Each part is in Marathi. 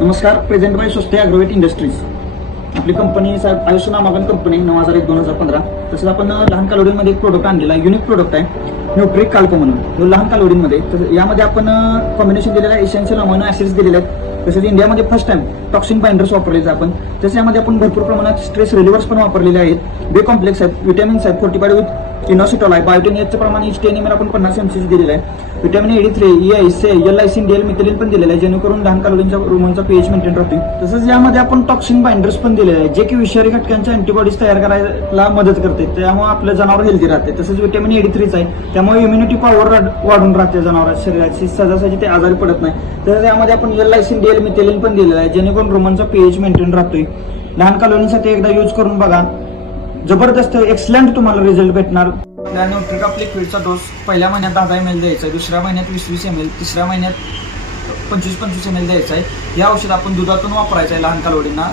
नमस्कार. Present by Swaste agrovet industries. आपली कंपनी साहेब आयुष्य नामांकन कंपनी 9001-2015. तसंच आपण लहान कालावधीमध्ये एक प्रोडक्ट आणलेला आहे, युनिक प्रोडक्ट आहे न्यूट्रिक काल्प म्हणून. लहान कालावधीमध्ये तर यामध्ये आपण कॉम्बिनेशन दिलेलं आहे, एसेन्शियल अमायनो ॲसिड्स दिलेले आहेत. तसेच इंडियामध्ये फर्स्ट टाइम टॉक्सिन बाइंडर्स वापरले आपण. तसेच यामध्ये आपण भरपूर प्रमाणात स्ट्रेस रिलिव्हर्स पण वापरलेले आहेत. बी कॉम्प्लेक्स आहेत, विटॅमिन्स आहेत, फोर्टिफाईड विथ इनोसिटॉल आहे. बायोटेन एचचं प्रमाण HTN आपण 50 mcg दिलेलं आहे. विटॅमिन ED3, EI, से, LIC, DL, मिथिलीन पण दिलेलं आहे, जेणेकरून लहान कालावधीच्या रुमांचा pH मेंटेन राहतो. तसंच यामध्ये आपण टॉक्सिन बाइंडर्स पण दिलेले आहे, जे की विषारी घटकांच्या अँटीबॉडीज तयार करायला मदत करते. त्यामुळे आपलं जनावर हेल्दी राहते. तसंच विटॅमिन ED3 आहे, त्यामुळे इम्युनिटी पॉवर वाढून राहते जनावरांच्या शरीराची, सहजासहजी ते आजारी पडत नाही. तर यामध्ये आपण LIC, DL, मिथिलीन पण दिलेलं आहे, जेणेकरून रुमांचा pH मेंटेन राहतोय. लहान कालावधीसाठी एकदा यूज करून बघा, जबरदस्त एक्सलंट तुम्हाला रिझल्ट भेटणार. आपल्या न्यूट्रिक लिक्विडचा डोस पहिल्या महिन्यात 10 ml द्यायचा आहे, दुसऱ्या महिन्यात 20 ml, तिसऱ्या महिन्यात 25 ml द्यायचं आहे. हे औषध आपण दुधातून वापरायचं आहे लहान कालावधींना.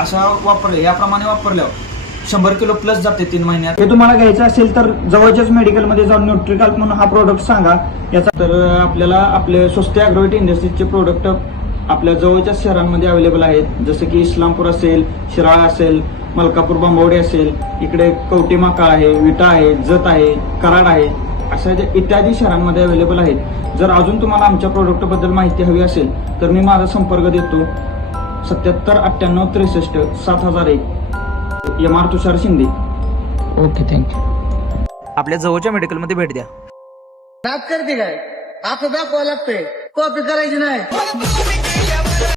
अशा याप्रमाणे वापरल्यावर 100 किलो प्लस जाते 3 महिन्यात. हे तुम्हाला घ्यायचं असेल तर जवळच्याच मेडिकलमध्ये जाऊन न्यूट्रिकाल्प म्हणून हा प्रोडक्ट सांगा. याचा तर आपल्याला आपले स्वस्ते ॲग्रोवेट इंडस्ट्रीजचे प्रोडक्ट आपल्या जवळच्या शहरांमध्ये अवेलेबल आहेत, जसं की इस्लामपूर असेल, शिराळा असेल, मलकापूर, बांबवडे असेल, इकडे कवटे माकाळ आहे, विटा आहे, जत आहे, कराड आहे, अशा इत्यादी शहरांमध्ये अवेलेबल आहेत. जर अजून तुम्हाला आमच्या प्रोडक्टबद्दल माहिती हवी असेल तर मी माझा संपर्क देतो 779863 7001 MR Tushar Shinde. Okay, thank you. आपल्या जवळच्या मेडिकलमध्ये भेट द्या. नाच करते काय? आपलं दाखवावं लागतंय, कॉपी करायची नाही.